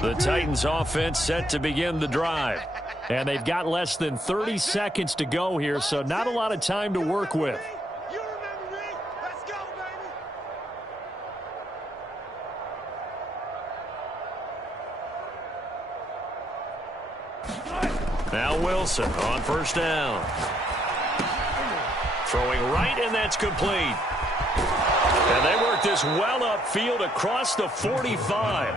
The Titans offense set to begin the drive. And they've got less than 30 seconds to go here, so not a lot of time to work with. Now Wilson on first down. Throwing right, and that's complete. And they work this well upfield across the 45.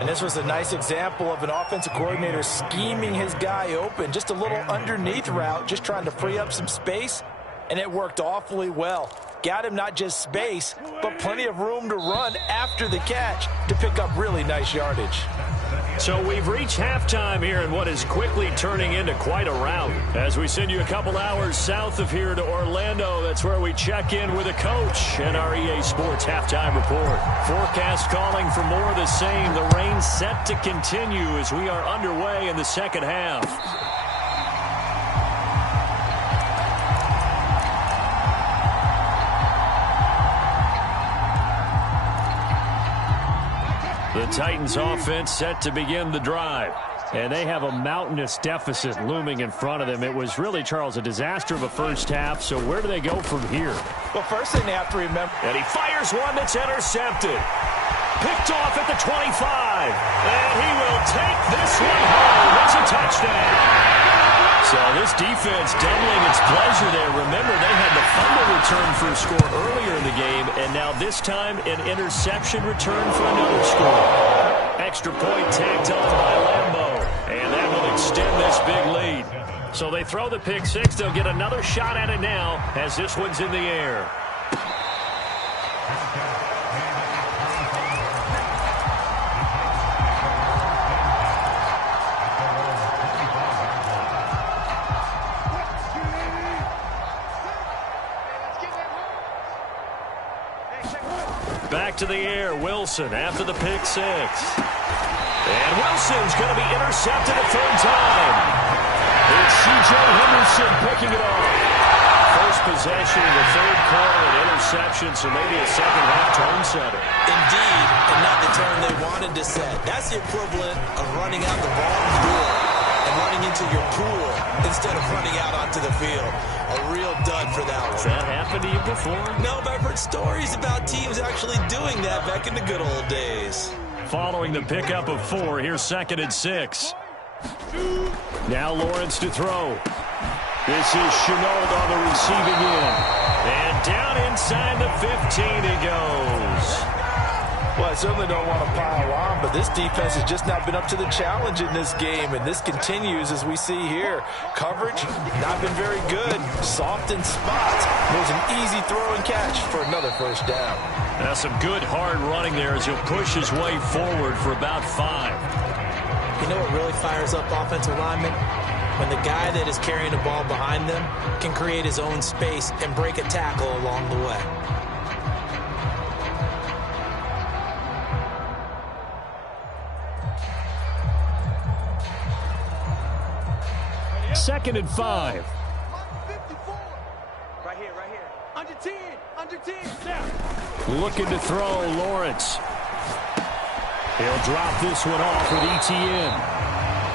And this was a nice example of an offensive coordinator scheming his guy open. Just a little underneath route, just trying to free up some space, and it worked awfully well. Got him not just space, but plenty of room to run after the catch to pick up really nice yardage. So we've reached halftime here in what is quickly turning into quite a rout. As we send you a couple hours south of here to Orlando, that's where we check in with a coach and our EA Sports halftime report. Forecast calling for more of the same. The rain set to continue as we are underway in the second half. The Titans offense set to begin the drive. And they have a mountainous deficit looming in front of them. It was really, Charles, a disaster of a first half. So where do they go from here? Well, first thing they have to remember. And he fires one that's intercepted. Picked off at the 25. And he will take this one home. It's a touchdown. So this defense doubling its pleasure there. Remember, they had the fumble return for a score earlier in the game, and now this time an interception return for another score. Extra point tacked on by Lambeau, and that will extend this big lead. So they throw the pick six. They'll get another shot at it now as this one's in the air. Back to the air, Wilson after the pick six. And Wilson's going to be intercepted a third time. It's C.J. Henderson picking it off. First possession in the third quarter, an interception, so maybe a second-half tone setter. Indeed, and not the tone they wanted to set. That's the equivalent of running out the wrong door and running into your pool instead of running out onto the field. A real dud for that one. Has that happened to you before? No, but I've heard stories about teams actually doing that back in the good old days. Following the pickup of 4, here's 2nd and 6. Now Lawrence to throw. This is Chenault on the receiving end. And down inside the 15 he goes. Well, I certainly don't want to pile on, but this defense has just not been up to the challenge in this game, and this continues as we see here. Coverage, not been very good. Soft in spots. It was an easy throw and catch for another first down. Now some good hard running there as he'll push his way forward for about 5. You know what really fires up offensive linemen? When the guy that is carrying the ball behind them can create his own space and break a tackle along the way. Second and 5. Right here. Under 10. Now. Looking to throw, Lawrence. He'll drop this one off with ETN.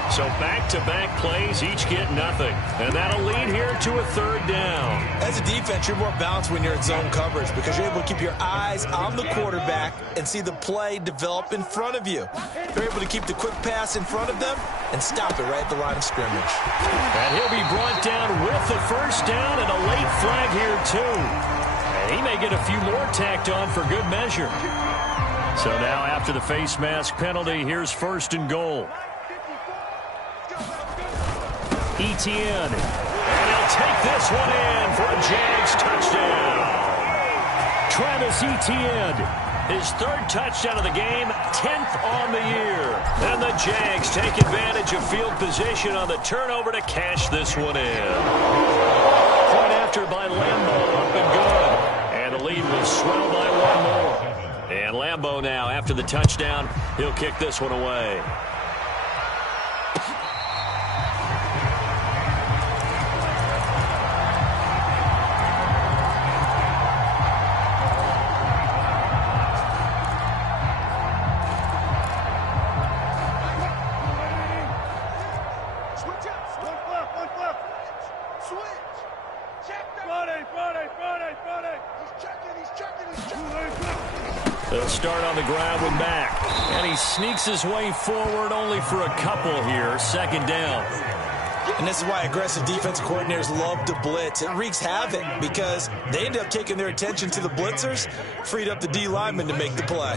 So back-to-back plays, each get nothing. And that'll lead here to a third down. As a defense, you're more balanced when you're in zone coverage because you're able to keep your eyes on the quarterback and see the play develop in front of you. You're able to keep the quick pass in front of them and stop it right at the line of scrimmage. And he'll be brought down with the first down and a late flag here, too. And he may get a few more tacked on for good measure. So now after the face mask penalty, here's 1st and goal. ETN. And he'll take this one in for a Jags touchdown. Travis Etienne, his 3rd touchdown of the game, 10th on the year. And the Jags take advantage of field position on the turnover to cash this one in. Point after by Lambeau, up and good. And the lead will swell by 1 more. And Lambeau now, after the touchdown, he'll kick this one away. They'll start on the ground with Mack. And he sneaks his way forward only for a couple here. Second down. And this is why aggressive defensive coordinators love to blitz. It wreaks havoc because they end up taking their attention to the blitzers, freed up the D lineman to make the play.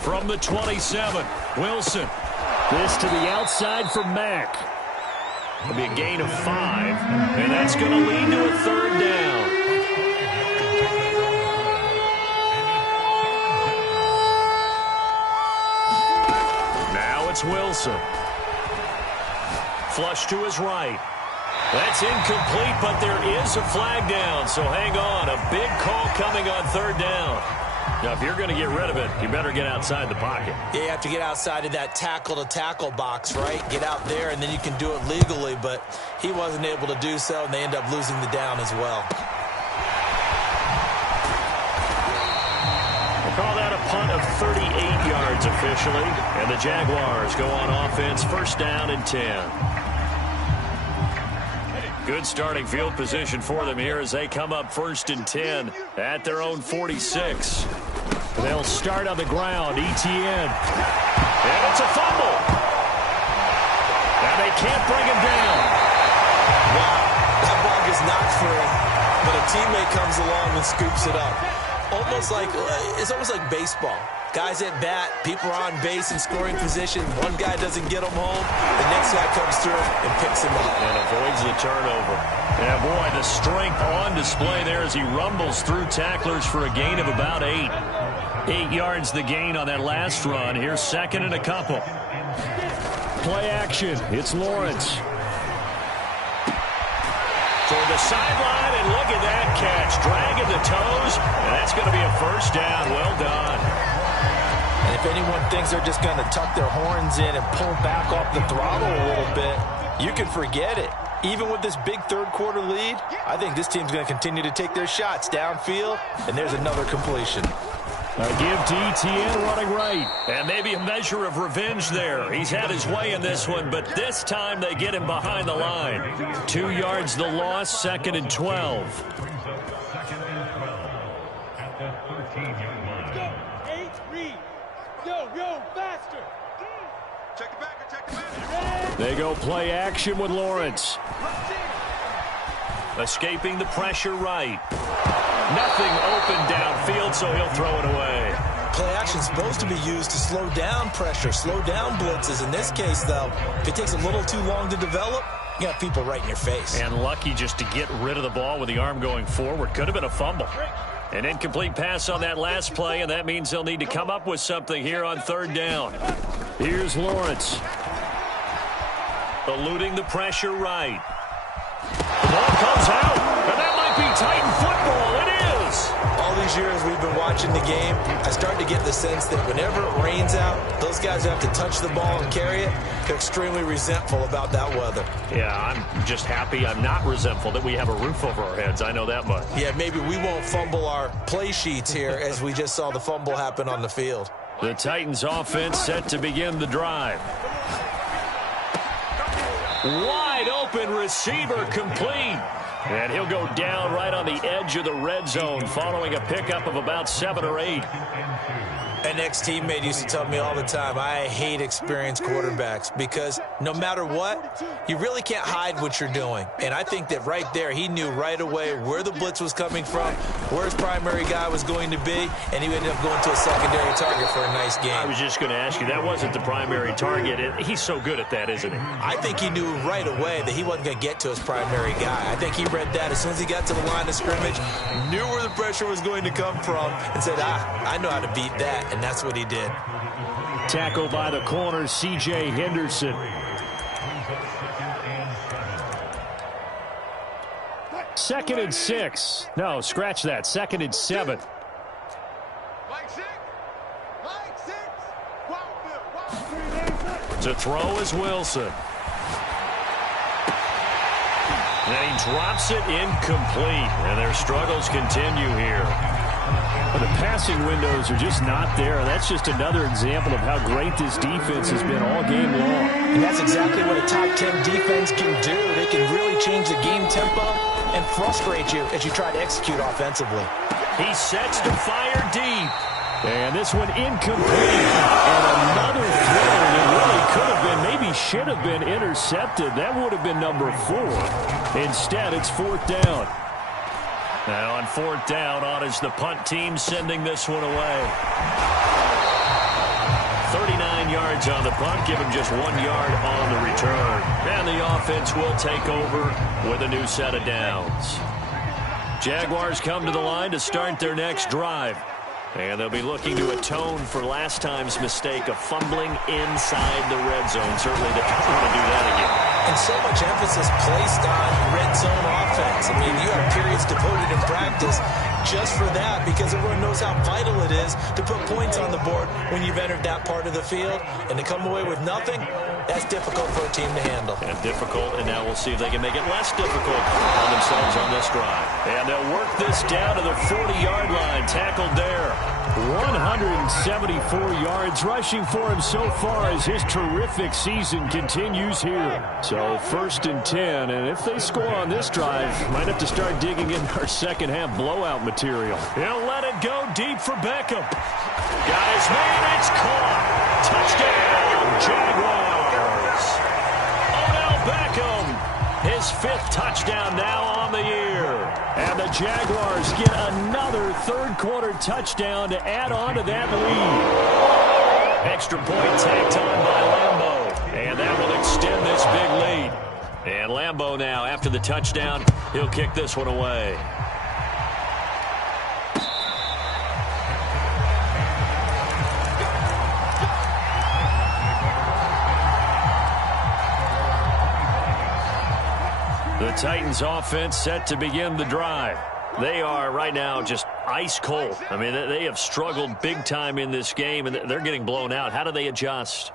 From the 27, Wilson. This to the outside for Mack. It'll be a gain of 5, and that's going to lead to a third down. Now it's Wilson. Flush to his right. That's incomplete, but there is a flag down, so hang on. A big call coming on third down. Now, if you're going to get rid of it, you better get outside the pocket. Yeah, you have to get outside of that tackle-to-tackle box, right? Get out there, and then you can do it legally, but he wasn't able to do so, and they end up losing the down as well. We'll call that a punt of 38 yards officially, and the Jaguars go on offense, first down and 10. Good starting field position for them here as they come up first and 10 at their own 46. They'll start on the ground. ETN. And it's a fumble. And they can't bring him down. Wow, that ball gets knocked free, but a teammate comes along and scoops it up. It's almost like baseball. Guys at bat, people are on base in scoring position. One guy doesn't get him home. The next guy comes through and picks him up. And avoids the turnover. Yeah, boy, the strength on display there as he rumbles through tacklers for a gain of about 8. 8 yards the gain on that last run. Here's second and a couple. Play action. It's Lawrence. For the sideline, and look at that catch. Dragging the toes, and that's going to be a first down. Well done. And if anyone thinks they're just going to tuck their horns in and pull back off the throttle a little bit, you can forget it. Even with this big third-quarter lead, I think this team's going to continue to take their shots downfield, and there's another completion. A give to ETN running right. And maybe a measure of revenge there. He's had his way in this one, but this time they get him behind the line. 2 yards the loss, second and 12. Faster. Check the back, check the back. They go play action with Lawrence. Escaping the pressure right. Nothing open downfield, so he'll throw it away. Play action's supposed to be used to slow down pressure, slow down blitzes. In this case, though, if it takes a little too long to develop, you got people right in your face. And lucky just to get rid of the ball with the arm going forward. Could have been a fumble. An incomplete pass on that last play, and that means they'll need to come up with something here on third down. Here's Lawrence. Eluding the pressure right. The ball comes out, and that might be Titan football. It is. All these years we've been watching the game, I start to get the sense that whenever it rains out, those guys who have to touch the ball and carry it, they're extremely resentful about that weather. Yeah, I'm just happy I'm not resentful that we have a roof over our heads. I know that much. Yeah, maybe we won't fumble our play sheets here as we just saw the fumble happen on the field. The Titans offense set to begin the drive. Wide open receiver complete. And he'll go down right on the edge of the red zone following a pickup of about 7 or 8. An ex-teammate used to tell me all the time, I hate experienced quarterbacks because no matter what, you really can't hide what you're doing. And I think that right there, he knew right away where the blitz was coming from, where his primary guy was going to be, and he ended up going to a secondary target for a nice game. I was just going to ask you, that wasn't the primary target. He's so good at that, isn't he? I think he knew right away that he wasn't going to get to his primary guy. I think he read that as soon as he got to the line of scrimmage, knew where the pressure was going to come from, and said, I know how to beat that. And that's what he did. Tackle by the corner, C.J. Henderson. Second and 6. No, scratch that. Second and 7. To throw is Wilson. And he drops it incomplete. And their struggles continue here. But the passing windows are just not there. That's just another example of how great this defense has been all game long. And that's exactly what a top 10 defense can do. They can really change the game tempo and frustrate you as you try to execute offensively. He sets to fire deep. And this one incomplete. And another throw that really could have been, maybe should have been intercepted. That would have been number 4. Instead, it's 4th down. Now on 4th down, on is the punt team sending this one away. 39 yards on the punt, give him just 1 yard on the return. And the offense will take over with a new set of downs. Jaguars come to the line to start their next drive. And they'll be looking to atone for last time's mistake of fumbling inside the red zone. Certainly they don't want to do that again. And so much emphasis placed on red zone offense. I mean, you have periods devoted in practice just for that because everyone knows how vital it is to put points on the board when you've entered that part of the field. And to come away with nothing, that's difficult for a team to handle. And difficult, and now we'll see if they can make it less difficult on themselves on this drive. And they'll work this down to the 40-yard line, tackled there. 174 yards rushing for him so far as his terrific season continues here. So 1st and 10, and if they score on this drive, might have to start digging in our second half blowout material. He'll let it go deep for Beckham. Got his man, it's caught. Touchdown, Jaguars. Odell Beckham, his 5th touchdown now on the year. And the Jaguars get another third-quarter touchdown to add on to that lead. Extra point tacked on by Lambeau. And that will extend this big lead. And Lambeau now, after the touchdown, he'll kick this one away. The Titans offense set to begin the drive. They are right now just ice cold. I mean, they have struggled big time in this game, and they're getting blown out. How do they adjust?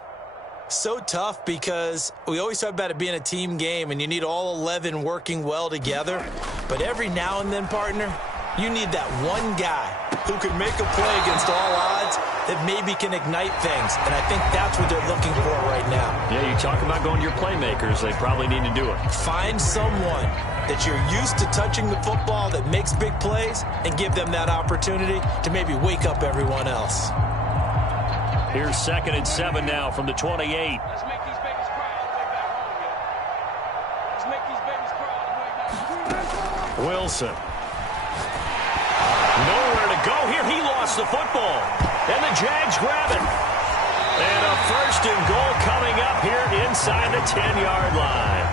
So tough because we always talk about it being a team game, and you need all 11 working well together. But every now and then, partner, you need that one guy who can make a play against all odds that maybe can ignite things. And I think that's what they're looking for right now. Yeah, you talk about going to your playmakers. They probably need to do it. Find someone that you're used to touching the football that makes big plays and give them that opportunity to maybe wake up everyone else. Here's 2nd and 7 now from the 28. Let's make these babies cry all the way back home again. Let's make these babies cry all the way back home. Wilson. Nowhere to go here. He lost the football. And the Jags grab it. And a 1st and goal coming up here inside the 10-yard line.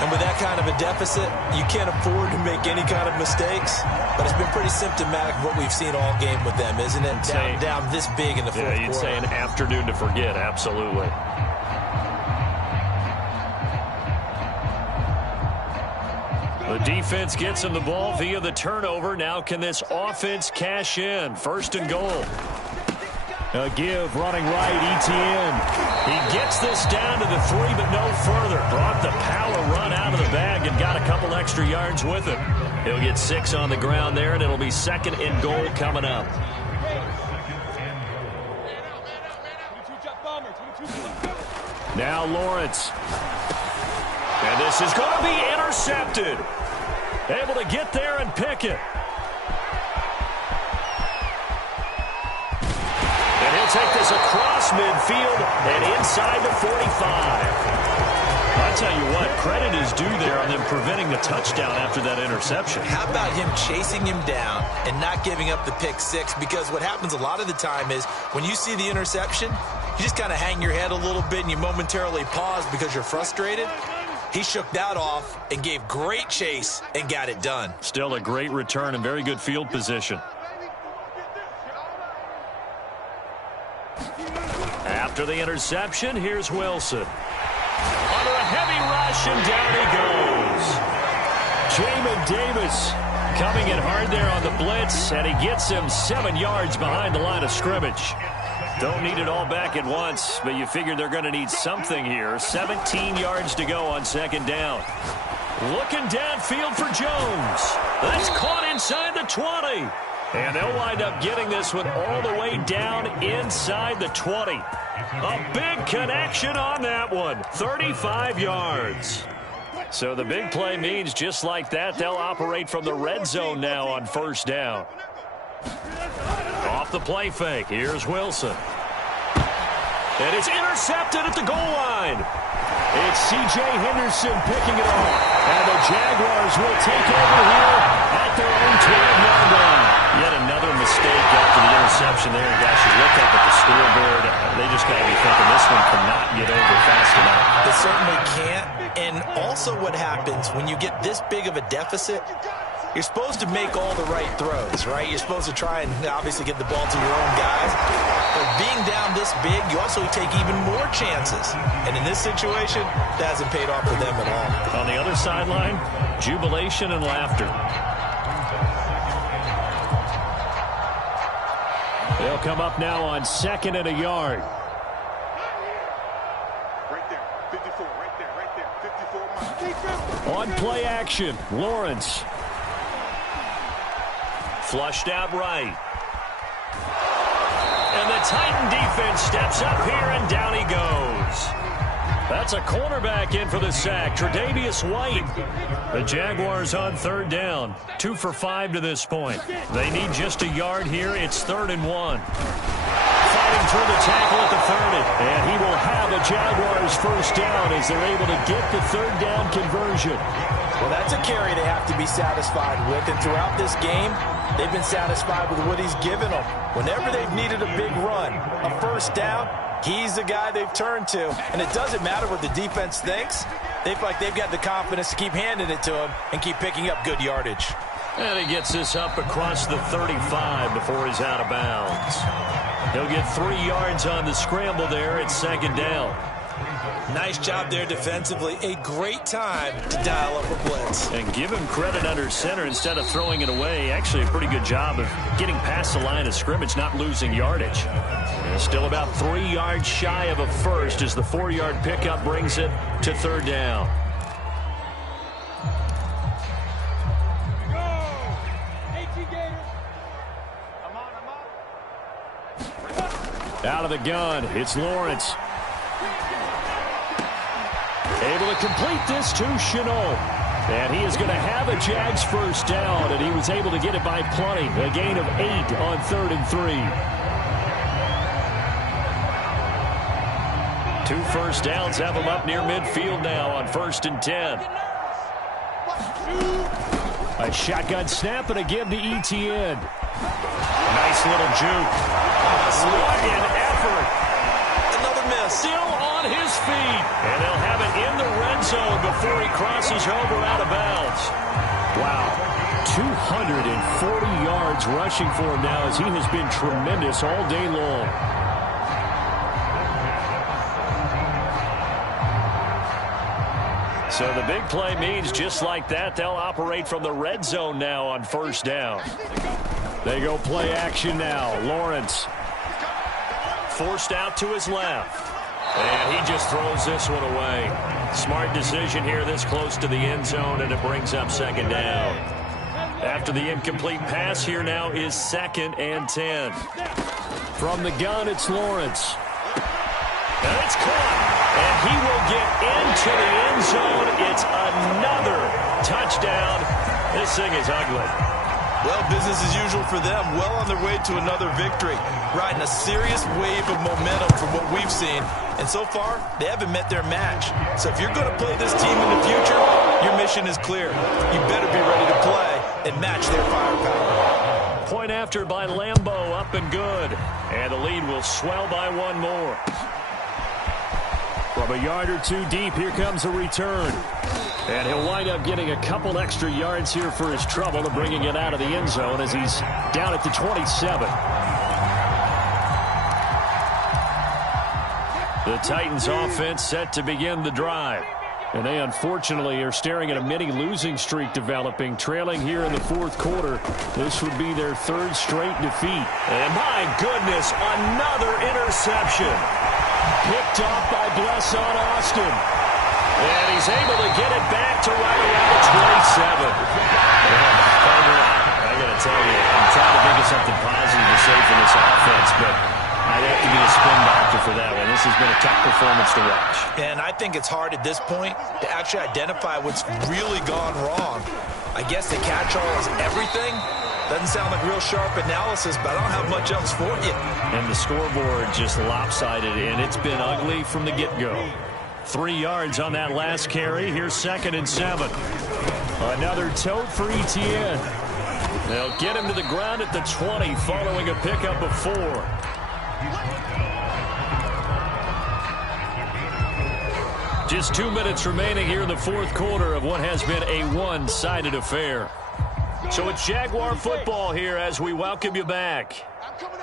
And with that kind of a deficit, you can't afford to make any kind of mistakes. But it's been pretty symptomatic of what we've seen all game with them, isn't it? Down this big in the fourth quarter. Yeah, you'd say an afternoon to forget. Absolutely. The defense gets him the ball via the turnover. Now can this offense cash in? 1st and goal. A give running right, Etienne. He gets this down to the 3, but no further. Brought the power run out of the bag and got a couple extra yards with it. He'll get 6 on the ground there, and it'll be 2nd and goal coming up. Now Lawrence. And this is going to be intercepted. Able to get there and pick it. And he'll take this across midfield and inside the 45. I tell you what, credit is due there on them preventing the touchdown after that interception. How about him chasing him down and not giving up the pick 6? Because what happens a lot of the time is when you see the interception, you just kind of hang your head a little bit and you momentarily pause because you're frustrated. He shook that off and gave great chase and got it done. Still a great return and very good field position. After the interception, here's Wilson. Under a heavy rush, and down he goes. Jamin Davis coming in hard there on the blitz, and he gets him 7 yards behind the line of scrimmage. Don't need it all back at once, but you figure they're going to need something here. 17 yards to go on 2nd down. Looking downfield for Jones. That's caught inside the 20. And they'll wind up getting this one all the way down inside the 20. A big connection on that one. 35 yards. So the big play means just like that, they'll operate from the red zone now on 1st down. Off the play fake. Here's Wilson. And it's intercepted at the goal line. It's C.J. Henderson picking it off. And the Jaguars will take over here at their own 12-yard line. Yet another mistake after the interception there. And guys, you look up at the scoreboard, they just got to be thinking this one cannot get over fast enough. It certainly can't. And also what happens when you get this big of a deficit, you're supposed to make all the right throws, right? You're supposed to try and obviously get the ball to your own guys. But being down this big, you also take even more chances. And in this situation, that hasn't paid off for them at all. On the other sideline, jubilation and laughter. They'll come up now on 2nd and a yard. Right there, 54, right there, 54. On play action, Lawrence. Flushed out right. And the Titan defense steps up here, and down he goes. That's a cornerback in for the sack, Tre'Davious White. The Jaguars on 3rd down. 2 for 5 to this point. They need just a yard here. It's 3rd and 1. Fighting through the tackle at the 30. And he will have the Jaguars first down as they're able to get the 3rd down conversion. Well, that's a carry they have to be satisfied with. And throughout this game, they've been satisfied with what he's given them. Whenever they've needed a big run, a first down, he's the guy they've turned to. And it doesn't matter what the defense thinks. They feel like they've got the confidence to keep handing it to him and keep picking up good yardage. And he gets this up across the 35 before he's out of bounds. He'll get 3 yards on the scramble there at 2nd down. Nice job there defensively. A great time to dial up a blitz. And give him credit under center instead of throwing it away. Actually a pretty good job of getting past the line of scrimmage, not losing yardage. And still about 3 yards shy of a first as the 4-yard pickup brings it to 3rd down. Out of the gun, it's Lawrence. Able to complete this to Chenault. And he is going to have a Jags first down, and he was able to get it by plenty. A gain of 8 on 3rd and 3. 2 first downs have him up near midfield now on 1st and 10. A shotgun snap and a give to Etienne. Nice little juke. What an effort. Another miss. Still on his feet. And they'll have it in the red zone before he crosses over out of bounds. Wow. 240 yards rushing for him now as he has been tremendous all day long. So the big play means just like that, they'll operate from the red zone now on 1st down. They go play action now. Lawrence forced out to his left. And he just throws this one away. Smart decision here this close to the end zone, and it brings up 2nd down. After the incomplete pass, here now is 2nd and 10. From the gun, it's Lawrence. And it's caught. And he will get into the end zone. It's another touchdown. This thing is ugly. Well, business as usual for them. Well on their way to another victory. Riding a serious wave of momentum from what we've seen. And so far, they haven't met their match. So if you're going to play this team in the future, your mission is clear. You better be ready to play and match their firepower. Point after by Lambeau, up and good. And the lead will swell by 1 more. From a yard or 2 deep, here comes a return. And he'll wind up getting a couple extra yards here for his trouble and bringing it out of the end zone as he's down at the 27. The Titans offense set to begin the drive. And they unfortunately are staring at a mini losing streak developing, trailing here in the 4th quarter. This would be their 3rd straight defeat. And my goodness, another interception. Picked off by Blesson Austin. And he's able to get it back to right around the 27. I got to tell you, I'm trying to think of something positive to say for this offense, but I'd have to be a spin doctor for that one. This has been a tough performance to watch. And I think it's hard at this point to actually identify what's really gone wrong. I guess the catch-all is everything, Doesn't sound like real sharp analysis, but I don't have much else for you. And the scoreboard just lopsided, and it's been ugly from the get-go. 3 yards on that last carry. Here's 2nd and 7. Another tote for Etienne. They'll get him to the ground at the 20 following a pickup of 4. Just 2 minutes remaining here in the fourth quarter of what has been a one-sided affair. So it's Jaguar football here as we welcome you back.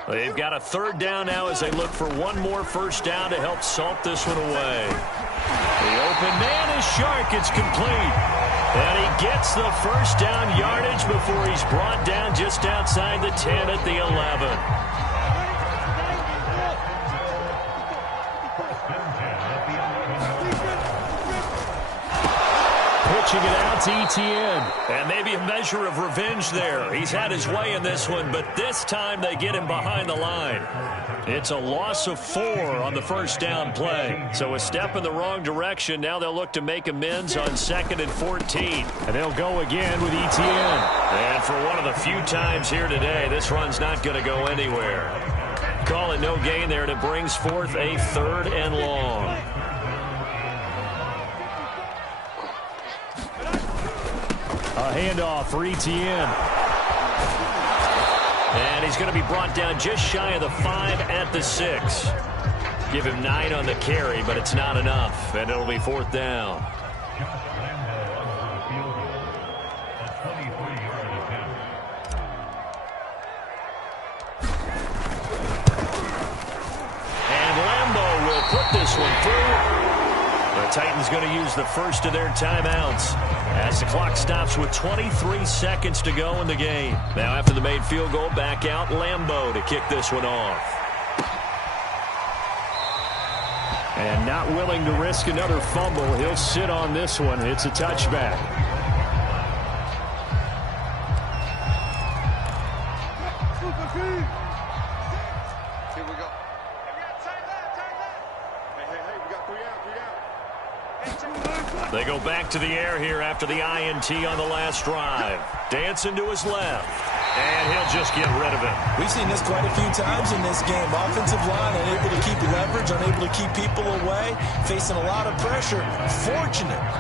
They've got a 3rd down now as they look for one more first down to help salt this one away. The open man is Shark. It's complete. And he gets the first down yardage before he's brought down just outside the 10 at the 11. Pitching it out to Etienne. And maybe a measure of revenge there. He's had his way in this one, but this time they get him behind the line. It's a loss of 4 on the first down play. So a step in the wrong direction. Now they'll look to make amends on 2nd and 14. And they'll go again with Etienne. And for one of the few times here today, this run's not going to go anywhere. Call it no gain there, and it brings forth a 3rd and long. A handoff for Etienne. And he's going to be brought down just shy of the 5 at the 6. Give him 9 on the carry, but it's not enough. And it'll be 4th down. And Lambeau will put this one through. The Titans going to use the first of their timeouts as the clock stops with 23 seconds to go in the game. Now after the made field goal, back out Lambeau to kick this one off. And not willing to risk another fumble, he'll sit on this one. It's a touchback. Here we go. Hey, we got 3 out. They go back to the air here after the INT on the last drive. Dancing to his left. And he'll just get rid of it. We've seen this quite a few times in this game. Offensive line unable to keep leverage, unable to keep people away, facing a lot of pressure.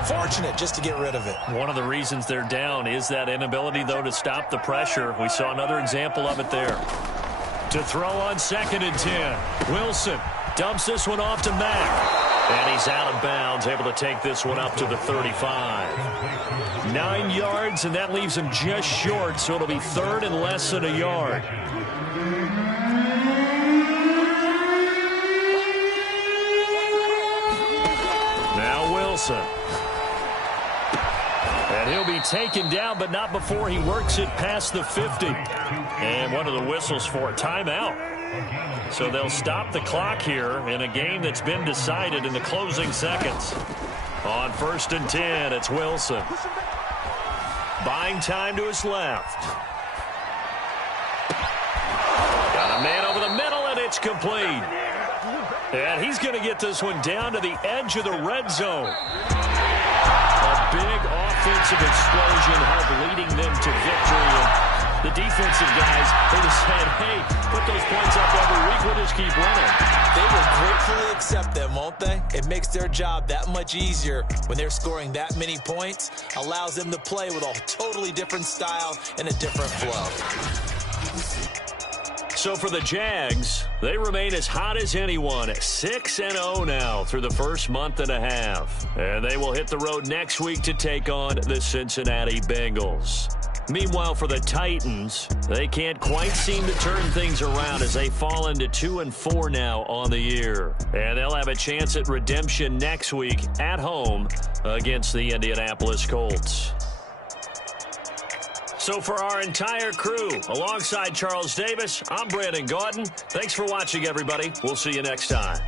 Fortunate just to get rid of it. One of the reasons they're down is that inability, though, to stop the pressure. We saw another example of it there. To throw on 2nd and 10. Wilson dumps this one off to Mack. And he's out of bounds, able to take this one up to the 35. 9 yards, and that leaves him just short, so it'll be 3rd and less than a yard. Now Wilson. And he'll be taken down, but not before he works it past the 50. And one of the whistles for a timeout. So they'll stop the clock here in a game that's been decided in the closing seconds. On 1st and 10, it's Wilson. Buying time to his left. Got a man over the middle, and it's complete. And he's going to get this one down to the edge of the red zone. A big offensive explosion helped leading them to victory. And the defensive guys, they just said, hey, put those points up every week. We'll just keep running. They will gratefully accept them, won't they? It makes their job that much easier when they're scoring that many points. Allows them to play with a totally different style and a different flow. So for the Jags, they remain as hot as anyone. 6-0 now through the first month and a half. And they will hit the road next week to take on the Cincinnati Bengals. Meanwhile, for the Titans, they can't quite seem to turn things around as they fall into 2-4 now on the year. And they'll have a chance at redemption next week at home against the Indianapolis Colts. So for our entire crew, alongside Charles Davis, I'm Brandon Gaudin. Thanks for watching, everybody. We'll see you next time.